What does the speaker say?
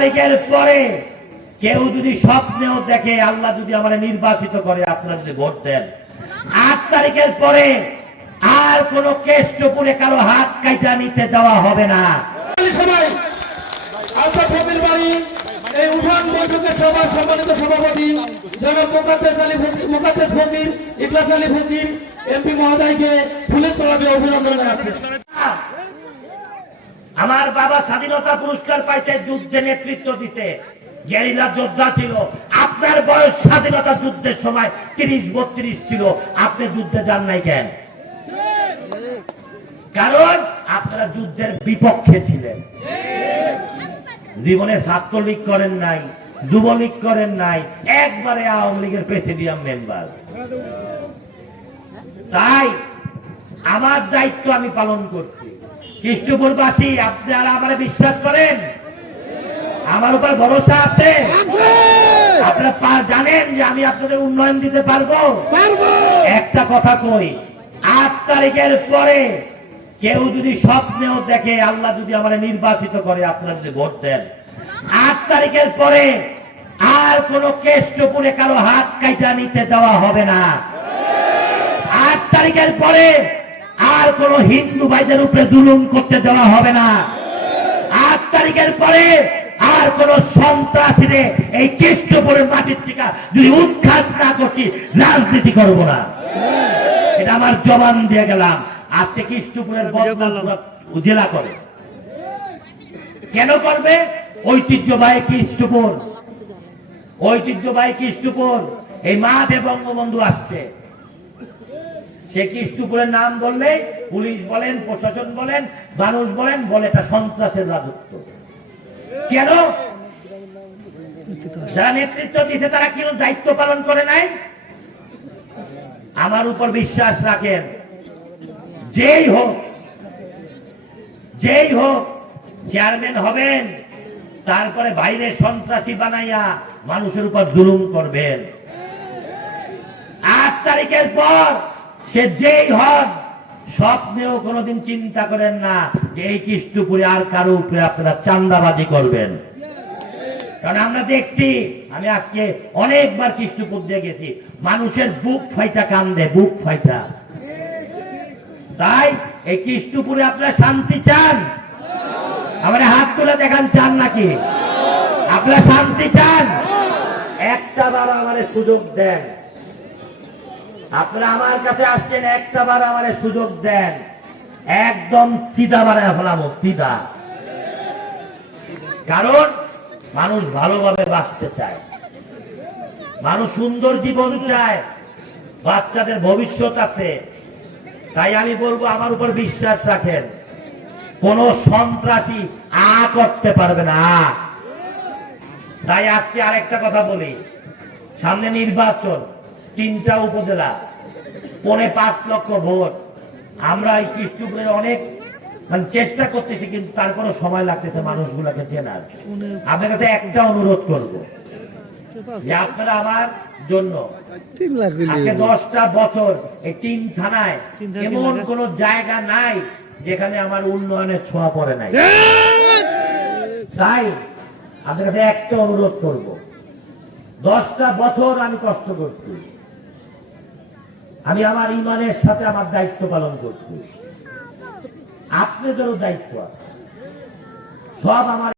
তারিখের পরে কেউ যদি স্বপ্নেও দেখে আল্লাহ যদি আমার নির্বাচিত করে, আপনারা যদি ভোট দেন, 8 তারিখের পরে আর কোন কেষ্টপুরে কারো হাত কাইটা নিতে দেওয়া হবে না। এই উঠান বৈঠকের সভার সম্মানিত সভাপতি জনাব মোকাদ্দেস ফকির, ইখলাস আলী ফকির এমপি মহোদয়কে ফুলের তোলা দিয়ে অভিনন্দন জানাচ্ছেন। আমার বাবা স্বাধীনতা পুরস্কার পাইছে, যুদ্ধে নেতৃত্ব দিতে, গেরিলা যোদ্ধা ছিল। আপনার বয়স স্বাধীনতা যুদ্ধের সময় 30-32 ছিল, আপনি যুদ্ধে যান নাই কেন? কারণ আপনারা যুদ্ধের বিপক্ষে ছিলেন। জীবনে ছাত্রলীগ করেন নাই, যুবলীগ করেন নাই, একবারে আওয়ামী লীগের প্রেসিডিয়াম মেম্বার। তাই আমার দায়িত্ব আমি পালন করছি। কৃষ্ণপুরবাসী, আপনারা আমারে বিশ্বাস করেন? আমার উপর ভরসা আছে? আপনারা জানেন যে আমি আপনাদের উন্নয়ন দিতে পারবো? একটা কথা কই, 8 তারিখের পরে কেউ যদি স্বপ্নেও দেখে আল্লাহ যদি আমার নির্বাচিত করে, আপনারা যদি ভোট দেন, 8 তারিখের পরে আর কোন কেষ্টপুরে কারো হাত কাইটা নিতে দেওয়া হবে না। 8 তারিখের পরে আর কোন হিন্দু ভাইদের উপরে জুলুম করতে দেওয়া হবে না। 8 তারিখের পরে আর কোন সন্ত্রাসীদের এই কেষ্টপুরের মাটির থেকে যদি উৎখাত না করছি, রাজনীতি করব না। এটা আমার জবান দিয়ে গেলাম। আজকে কৃষ্ণপুরের বদনাম জেলা করে কেন করবে? ঐতিহ্যবাহী কৃষ্ণপুর, ঐতিহ্যবাহী কৃষ্ণপুর, এই মাঠে বঙ্গবন্ধু আসছে। সে কৃষ্ণপুরের নাম বললে পুলিশ বলেন, প্রশাসন বলেন, মানুষ বলেন, বলে এটা সন্ত্রাসের রাজত্ব। কেন? যারা নেতৃত্ব দিতে তারা কি দায়িত্ব পালন করে নাই? আমার উপর বিশ্বাস রাখেন, যেই হোক চেয়ারম্যান হবেন, তারপরে বাইরে সন্ত্রাসী বানাইয়া মানুষের উপর জুলুম করবেন। 8 তারিখের পর সে যেই হন, স্বপ্নেও কোনোদিন চিন্তা করেন না যে এই কৃষ্ণপুরে আর কারো উপরে আপনারা চাঁদাবাজি করবেন। কারণ আমরা দেখছি, আমি আজকে অনেকবার কৃষ্ণপুর দিয়ে গেছি, মানুষের বুক ফাইটা কান্দে, বুক ফাইটা। তাই এই কৃষ্ণপুরে আপনারা শান্তি চান? আমার হাত তুলে দেখান, চান নাকি? আপনারা শান্তি চান? একটা বার আমার সুযোগ দেন। আপনারা আমার কাছে আসছেন, একটা বার আমার সুযোগ দেন, একদম সিধা বানায় ফেলাবো, সিধা। কারণ মানুষ ভালোভাবে বাঁচতে চায়, মানুষ সুন্দর জীবন চায়, বাচ্চাদের ভবিষ্যৎ আছে। তাই আমি বলবো, আমার উপর বিশ্বাস রাখেন, কোন সন্ত্রাসী করতে পারবে না। তাই আজকে আরেকটা কথা বলি, সামনে নির্বাচন, 3টা উপজেলা, 5.5 লক্ষ ভোট। আমরা এই কৃষ্ণপুরে অনেক চেষ্টা করতেছি, কিন্তু তার কোনো সময় লাগতেছে মানুষগুলোকে চেনার। আপনার কাছে একটা অনুরোধ করব যে আপনারা আমার জন্য 10টা বছর এই 3 থানায় এমন কোন জায়গা নাই যেখানে আমার উন্নয়নের ছোঁয়া পড়ে নাই। তাই আপনার কাছে একটা অনুরোধ করব, 10টা বছর আমি কষ্ট করছি, আমি আমার ইমানের সাথে আমার দায়িত্ব পালন করছি। আপনাদেরও দায়িত্ব আছে, সব আমার